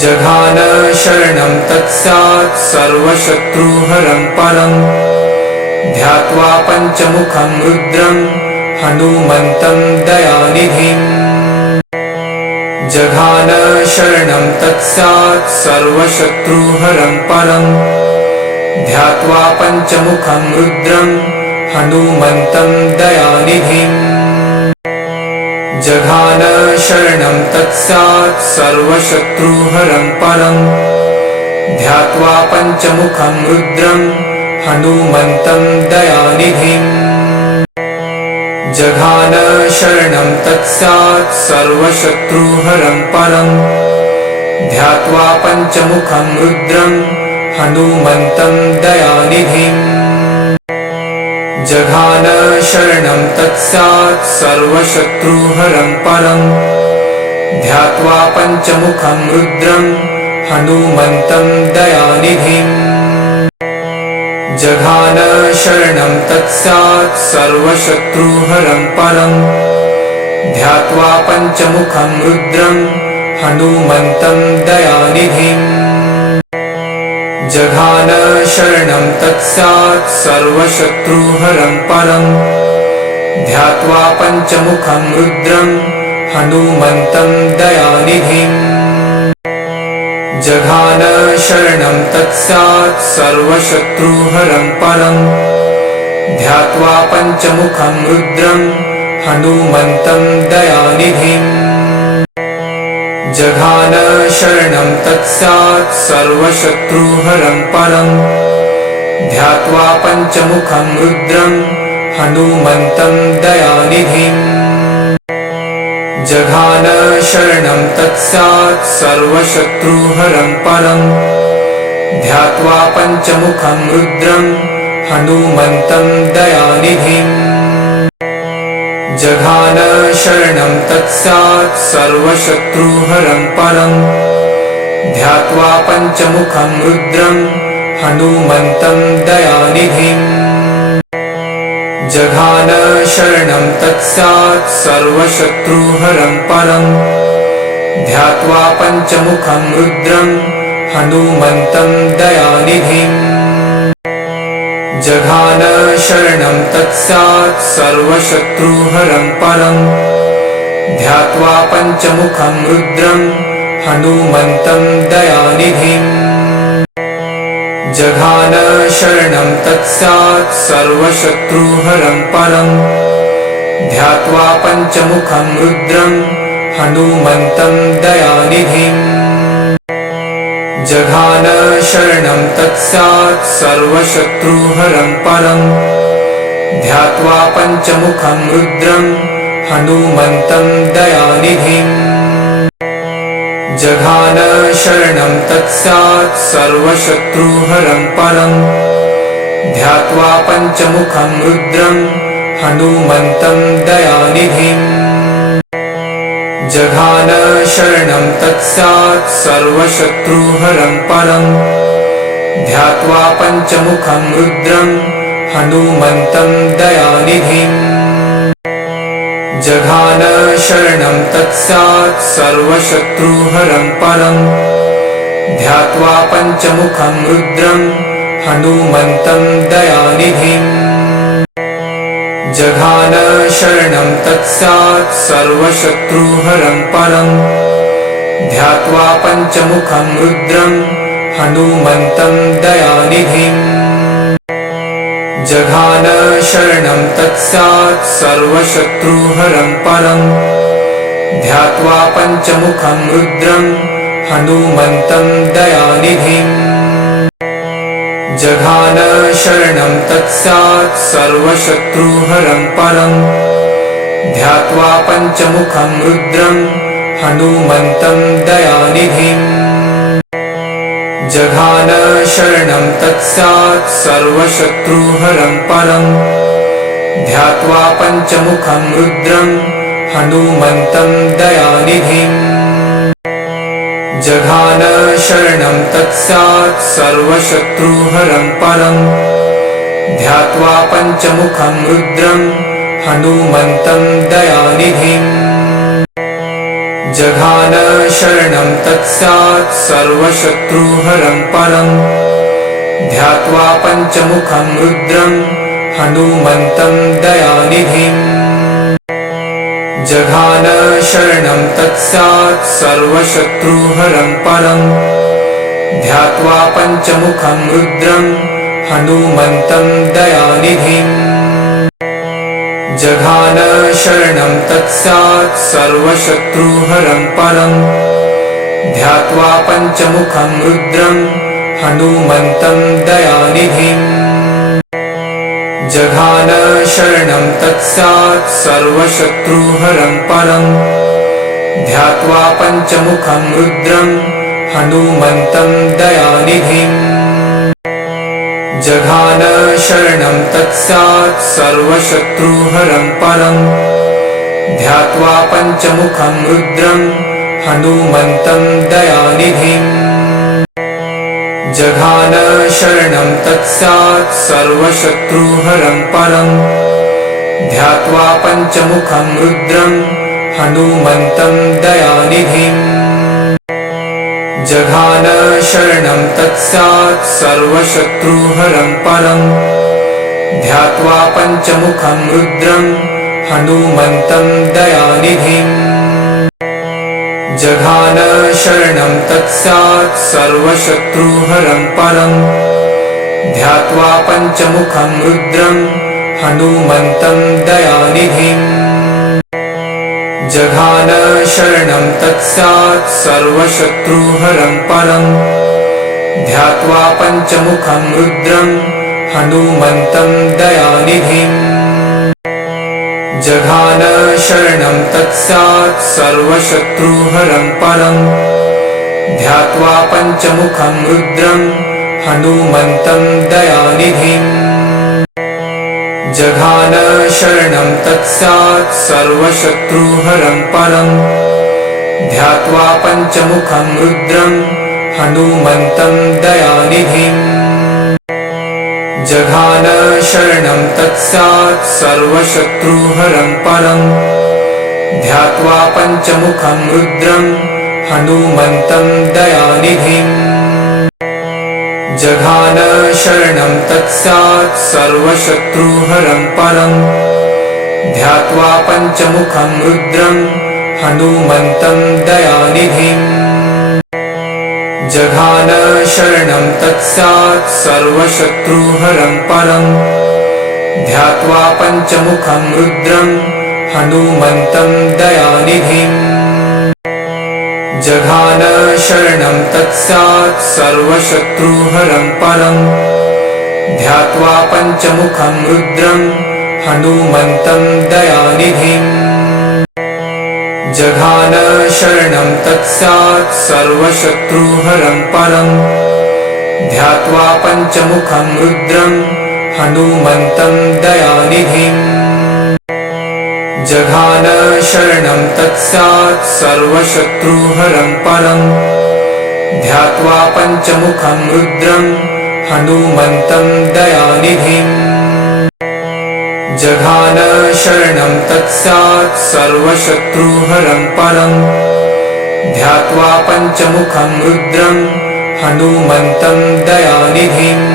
जघान शरणं तत्सात् सर्वशत्रुहरं परं ध्यात्वा पञ्चमुखं रुद्रं हनुमन्तं दयानिधिम् जघान शरणं तत्सात् सर्वशत्रुहरं परं ध्यात्वा पञ्चमुखं रुद्रं हनुमन्तं दयानिधिम् जघान शरणं तत्सात् सर्वशत्रुहरं परं ध्यात्वा पञ्चमुखं रुद्रं हनुमन्तं दयानिधिम् जघान शरणं तत्सात् सर्वशत्रुहरं परं ध्यात्वा पञ्चमुखं रुद्रं हनुमन्तं दयानिधिम् जघान शरणं तत्सात् सर्वशत्रुहरं परं ध्यात्वा पञ्चमुखं रुद्रं हनुमन्तं दयानिधिम् जघान शरणं तत्सात् सर्वशत्रुहरं परं ध्यात्वा पञ्चमुखं रुद्रं हनुमन्तं दयानिधिम् जघान शरणं तत्सात् सर्वशत्रुहरं परं ध्यात्वा पञ्चमुखं रुद्रं हनुमन्तं दयानिधिम् जघान शरणं तत्सात् सर्वशत्रुहरं परं ध्यात्वा पञ्चमुखं रुद्रं हनुमन्तं दयानिधिम् जघान शरणं तत्सात् सर्वशत्रुहरं परं ध्यात्वा पञ्चमुखं रुद्रं हनुमन्तं दयानिधिम् जघान शरणं तत्सात् सर्वशत्रुहरं परं ध्यात्वा पञ्चमुखं रुद्रं हनुमन्तं दयानिधिम् जघान शरणं तत्सात् सर्वशत्रुहरं परं ध्यात्वा पञ्चमुखं रुद्रं हनुमन्तं दयानिधिम् जघान शरणं तत्सात् सर्वशत्रुहरं परं ध्यात्वा पञ्चमुखं रुद्रं हनुमन्तं दयानिधिम् जघान शरणं तत्सात् सर्वशत्रुहरं परं ध्यात्वा पञ्चमुखं रुद्रं हनुमन्तं दयानिधिम् जघान शरणं तत्सात् सर्वशत्रुहरं परं ध्यात्वा पञ्चमुखं रुद्रं हनुमन्तं दयानिधिम् जघान शरणं तत्सात् सर्वशत्रुहरं परं ध्यात्वा पञ्चमुखं रुद्रं हनुमन्तं दयानिधिम् जघान शरणं तत्सात् सर्वशत्रुहरं परं ध्यात्वा पञ्चमुखं रुद्रं हनुमन्तं दयानिधिम् जघान शरणं तत्सात् सर्वशत्रुहरं परं ध्यात्वा पञ्चमुखं रुद्रं हनुमन्तं दयानिधिम् जघान शरणं तत्सात् सर्वशत्रुहरं परं ध्यात्वा पञ्चमुखं रुद्रं हनुमन्तं दयानिधिम् जघान शरणं तत्सात् सर्वशत्रुहरं परं ध्यात्वा पञ्चमुखं रुद्रं हनुमन्तं दयानिधिम् जघान शरणं तत्सात् सर्वशत्रुहरं परं ध्यात्वा पञ्चमुखं रुद्रं हनुमन्तं दयानिधिम् जघान शरणं तत्सात् सर्वशत्रुहरं परं ध्यात्वा पञ्चमुखं रुद्रं हनुमन्तं दयानिधिम् जघान शरणं तत्सात् सर्वशत्रुहरं परं ध्यात्वा पञ्चमुखं रुद्रं हनुमन्तं दयानिधिम् जघान शरणं तत्सात् सर्वशत्रुहरं परं ध्यात्वा पञ्चमुखं रुद्रं हनुमन्तं दयानिधिम् जघान शरणं तत्स्यात् सर्वशत्रुहरं परम् ध्यात्वा पञ्चमुखं रुद्रं हनुमन्तं दयानिधिम् जघान शरणं तत्स्यात् सर्वशत्रुहरं परम् ध्यात्वा पञ्चमुखं रुद्रं हनुमन्तं दयानिधिम् जघान शरणं तत्स्यात् सर्वशत्रुहरं परम् ध्यात्वा पञ्चमुखं रुद्रं हनुमन्तं दयानिधिम् जघान शरणं तत्स्यात् सर्वशत्रुहरं परम् ध्यात्वा पञ्चमुखं रुद्रं हनुमन्तं दयानिधिम् जघान शरणं तत्स्यात् सर्वशत्रुहरं परम् ध्यात्वा पञ्चमुखं रुद्रं हनुमन्तं दयानिधिम् जघान शरणं तत्स्यात् सर्वशत्रुहरं परम् ध्यात्वा पञ्चमुखं रुद्रं हनुमन्तं दयानिधिम् जघान शरणं तत्स्यात् सर्वशत्रुहरं परम् ध्यात्वा पञ्चमुखं रुद्रं हनुमन्तं दयानिधिम् जघान शरणं तत्स्यात् सर्वशत्रुहरं परम् ध्यात्वा पञ्चमुखं रुद्रं हनुमन्तं दयानिधिम् जघान शरणं तत्स्यात् सर्वशत्रुहरं परम् ध्यात्वा पञ्चमुखं रुद्रं हनुमन्तं दयानिधिम् जघान शरणं तत्स्यात् सर्वशत्रुहरं परम् ध्यात्वा पञ्चमुखं रुद्रं हनुमन्तं दयानिधिम् जघान शरणं तत्स्यात् सर्वशत्रुहरं परम् ध्यात्वा पञ्चमुखं रुद्रं हनुमन्तं दयानिधिम् जघान शरणं तत्स्यात् सर्वशत्रुहरं परम् ध्यात्वा पञ्चमुखं रुद्रं हनुमन्तं दयानिधिम् जघान शरणं तत्स्यात् सर्वशत्रुहरं परम् ध्यात्वा पञ्चमुखं रुद्रं हनुमन्तं दयानिधिम् जघान शरणं तत्स्यात् सर्वशत्रुहरं परम् ध्यात्वा पञ्चमुखं रुद्रं हनुमन्तं दयानिधिम् जघान शरणं तत्स्यात् सर्वशत्रुहरं परम् ध्यात्वा पञ्चमुखं रुद्रं हनुमन्तं दयानिधिम् जघान शरणं तत्स्यात् सर्वशत्रुहरं परम् ध्यात्वा पञ्चमुखं रुद्रं हनुमन्तं दयानिधिम् जघान शरणं तत्स्यात् सर्वशत्रुहरं परम् ध्यात्वा पञ्चमुखं रुद्रं हनुमन्तं दयानिधिम् जघान शरणं तत्स्यात् सर्वशत्रुहरं परम् ध्यात्वा पञ्चमुखं रुद्रं हनुमन्तं दयानिधिम्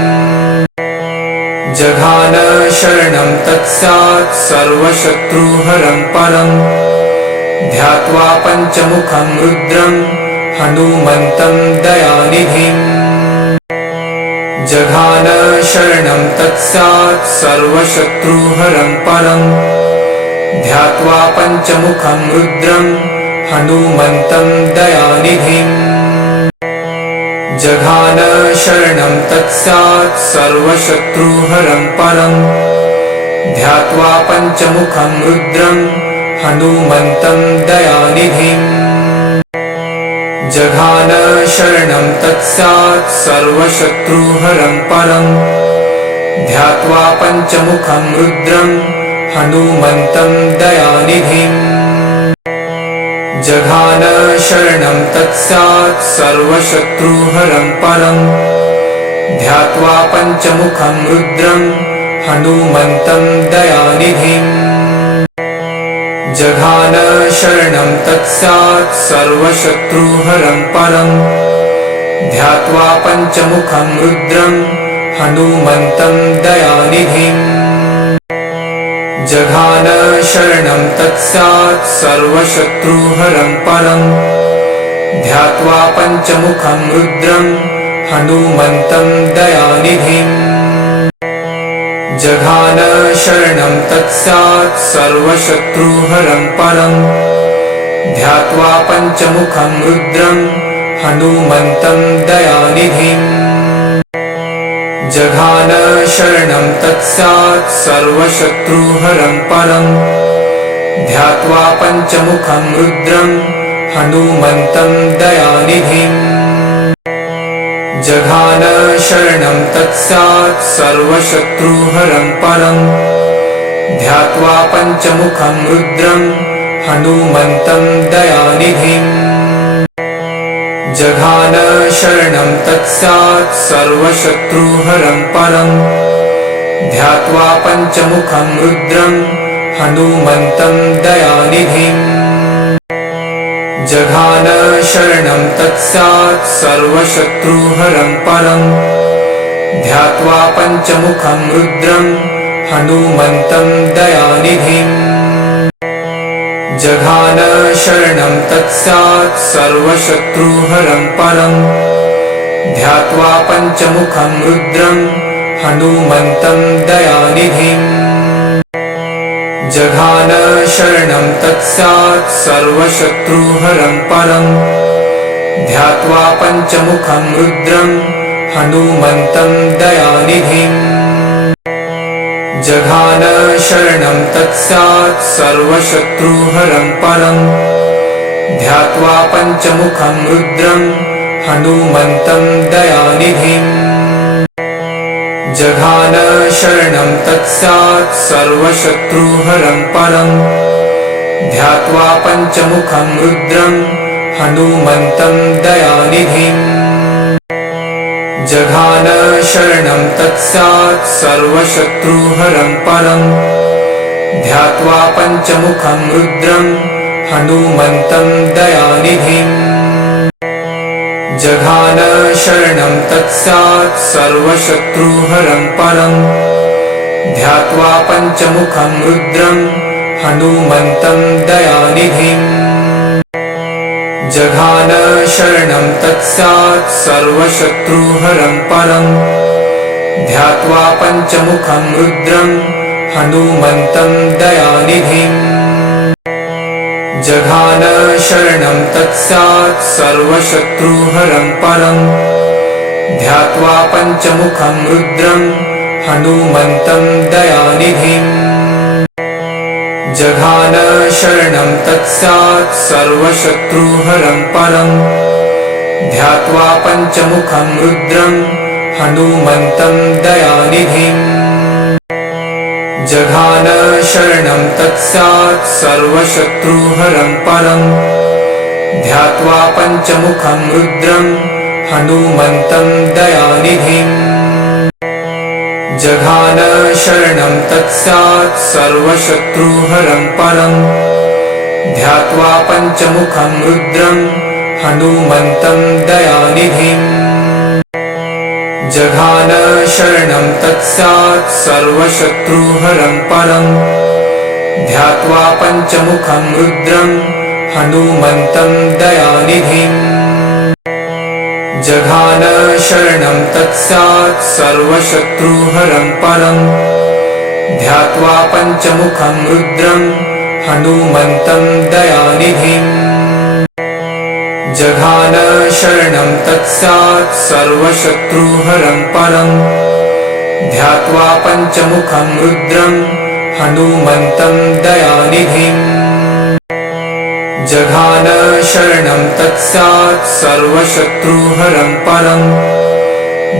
जघान शरणं तत्स्यात् सर्वशत्रुहरं परम् ध्यात्वा पञ्चमुखं रुद्रं हनुमन्तं दयानिधिम् जघान शरणं तत्स्यात् सर्वशत्रुहरं परम् ध्यात्वा पञ्चमुखं रुद्रं हनुमन्तं दयानिधिम् जघान शरणं तत्स्यात् सर्वशत्रुहरं परम् ध्यात्वा पञ्चमुखं रुद्रं हनुमन्तं दयानिधिम् जघान शरणं तत्स्यात् सर्वशत्रुहरं परम् ध्यात्वा पञ्चमुखं रुद्रं हनुमन्तं दयानिधिम् जघान शरणं तत्स्यात् सर्वशत्रुहरं परम् ध्यात्वा पञ्चमुखं रुद्रं हनुमन्तं दयानिधिम् जघान शरणं तत्स्यात् सर्वशत्रुहरं परं ध्यात्वा पञ्चमुखं रुद्रं हनुमन्तं दयानिधिम् जघान शरणं तत्स्यात् सर्वशत्रुहरं परं ध्यात्वा पञ्चमुखं रुद्रं हनुमन्तं दयानिधिम् जघान शरणं तत्स्यात् सर्वशत्रुहरं परं ध्यात्वा पञ्चमुखं रुद्रं हनुमन्तं दयानिधिम् जघान शरणं तत्स्यात् सर्वशत्रुहरं परं ध्यात्वा पञ्चमुखं रुद्रं हनुमन्तं दयानिधिम् जघान शरणं तत्स्यात् सर्वशत्रुहरं परं ध्यात्वा पञ्चमुखं रुद्रं हनुमन्तं दयानिधिम् जघान शरणं तत्स्यात् सर्वशत्रुहरं परं ध्यात्वा पञ्चमुखं रुद्रं हनुमन्तं दयानिधिम् जघान शरणं तत्स्यात् सर्वशत्रुहरं परं ध्यात्वा पञ्चमुखं रुद्रं हनुमन्तं दयानिधिम् जघान शरणं तत्स्यात् सर्वशत्रुहरं परं ध्यात्वा पञ्चमुखं रुद्रं हनुमन्तं दयानिधिम् जघान शरणं तत्स्यात् सर्वशत्रुहरं परं ध्यात्वा पञ्चमुखं रुद्रं हनुमन्तं दयानिधिम् जघान शरणं तत्स्यात् सर्वशत्रुहरं परं ध्यात्वा पञ्चमुखं रुद्रं हनुमन्तं दयानिधिम् जघान शरणं तत्स्यात् सर्वशत्रुहरं परं ध्यात्वा पञ्चमुखं रुद्रं हनुमन्तं दयानिधिम् जघान शरणं तत्स्यात् सर्वशत्रुहरं परं ध्यात्वा पञ्चमुखं रुद्रं हनुमन्तं दयानिधिम् जघान शरणं तत्स्यात् सर्वशत्रुहरं परं ध्यात्वा पञ्चमुखं रुद्रं हनुमन्तं दयानिधिम् जघान शरणं तत्स्यात् सर्वशत्रुहरं परं ध्यात्वा पञ्चमुखं रुद्रं हनुमन्तं दयानिधिम् जघान शरणं तत्स्यात् सर्वशत्रुहरं परं ध्यात्वा पञ्चमुखं रुद्रं हनुमन्तं दयानिधिम् जघान शरणं तत्स्यात् सर्वशत्रुहरं परं ध्यात्वा पञ्चमुखं रुद्रं हनुमन्तं दयानिधिम् जघान शरणं तत्स्यात् सर्वशत्रुहरं परं ध्यात्वा पञ्चमुखं रुद्रं हनुमन्तं दयानिधिम् जघान शरणं तत्स्यात् सर्वशत्रुहरं परं ध्यात्वा पञ्चमुखं रुद्रं हनुमन्तं दयानिधिम् जघान शरणं तत्स्यात् सर्वशत्रुहरं परं ध्यात्वा पञ्चमुखं रुद्रं हनुमन्तं दयानिधिम् जघान शरणं तत्स्यात् सर्वशत्रुहरं परं ध्यात्वा पञ्चमुखं रुद्रं हनुमन्तं दयानिधिम् जघान शरणं तत्स्यात् सर्वशत्रुहरं परं ध्यात्वा पञ्चमुखं रुद्रं हनुमन्तं दयानिधिम् जघान शरणं तत्स्यात् सर्वशत्रुहरं परं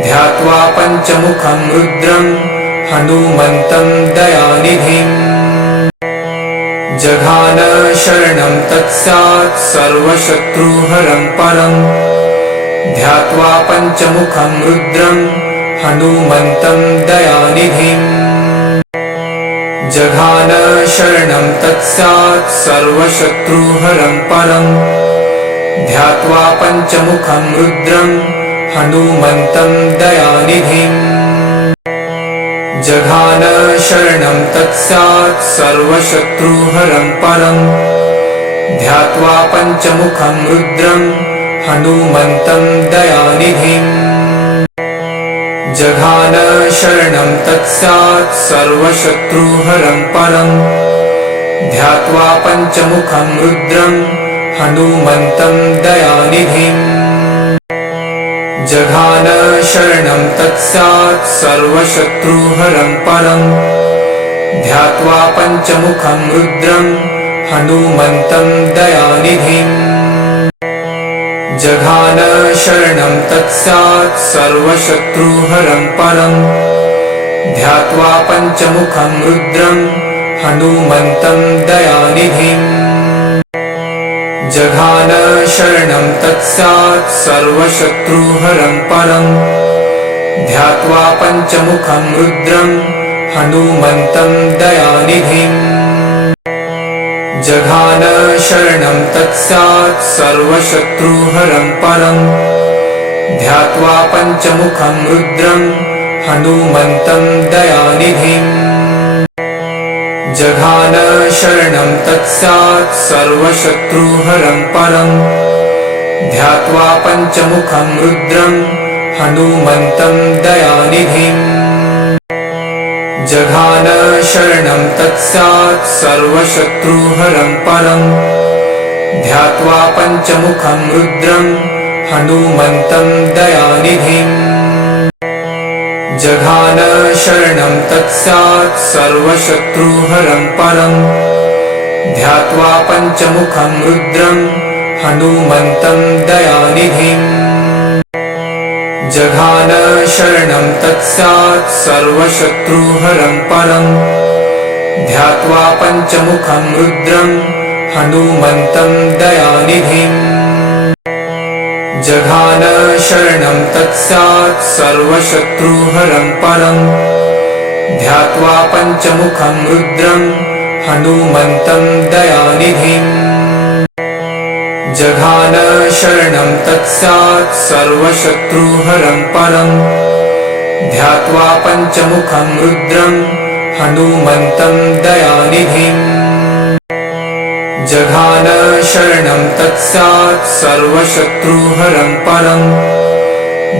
ध्यात्वा पञ्चमुखं रुद्रं हनुमन्तं दयानिधिम् जघान शरणं तत्स्यात् सर्वशत्रुहरं परं ध्यात्वा पञ्चमुखं रुद्रं हनुमन्तं दयानिधिम् जघान शरणं तत्स्यात् सर्वशत्रुहरं परम् ध्यात्वा पञ्चमुखं रुद्रं हनुमन्तं दयानिधिम् जघान शरणं तत्स्यात् सर्वशत्रुहरं परम् ध्यात्वा पञ्चमुखं रुद्रं हनुमन्तं दयानिधिम् जघान शरणं तत्स्यात् सर्वशत्रुहरं परम् ध्यात्वा पञ्चमुखं रुद्रं हनुमन्तं दयानिधिम् जघान शरणं तत्स्यात् सर्वशत्रुहरं परम् ध्यात्वा पञ्चमुखं रुद्रं हनुमन्तं दयानिधिम् जघान शरणं तत्स्यात् सर्वशत्रुहरं परम् ध्यात्वा पञ्चमुखं रुद्रं हनुमन्तं दयानिधिम् जघान शरणं तत्स्यात् सर्वशत्रुहरं परम् ध्यात्वा पञ्चमुखं रुद्रं हनुमन्तं दयानिधिम् जघान शरणं तत्स्यात् सर्वशत्रुहरं परम् ध्यात्वा पञ्चमुखं रुद्रं हनुमन्तं दयानिधिम् जघान शरणं तत्स्यात् सर्वशत्रुहरं परम् ध्यात्वा पञ्चमुखं रुद्रं हनुमन्तं दयानिधिम् जघान शरणं तत्स्यात् सर्वशत्रुहरं परम् ध्यात्वा पञ्चमुखं रुद्रं हनुमन्तं दयानिधिम् जघान शरणं तत्स्यात् सर्वशत्रुहरं परम् ध्यात्वा पञ्चमुखं रुद्रं हनुमन्तं दयानिधिम् जघान शरणं तत्स्यात् सर्वशत्रुहरं परम् ध्यात्वा पञ्चमुखं रुद्रं हनुमन्तं दयानिधिम् जघान शरणं तत्स्यात् सर्वशत्रुहरं परम् ध्यात्वा पञ्चमुखं रुद्रं हनुमन्तं दयानिधिम् जघान शरणं तत्स्यात् सर्वशत्रुहरं परम् ध्यात्वा पञ्चमुखं रुद्रं हनुमन्तं दयानिधिम् जघान शरणं तत्स्यात् सर्वशत्रुहरं परम्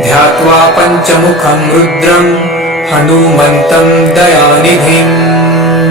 ध्यात्वा पञ्चमुखं रुद्रं हनुमन्तं दयानिधिम्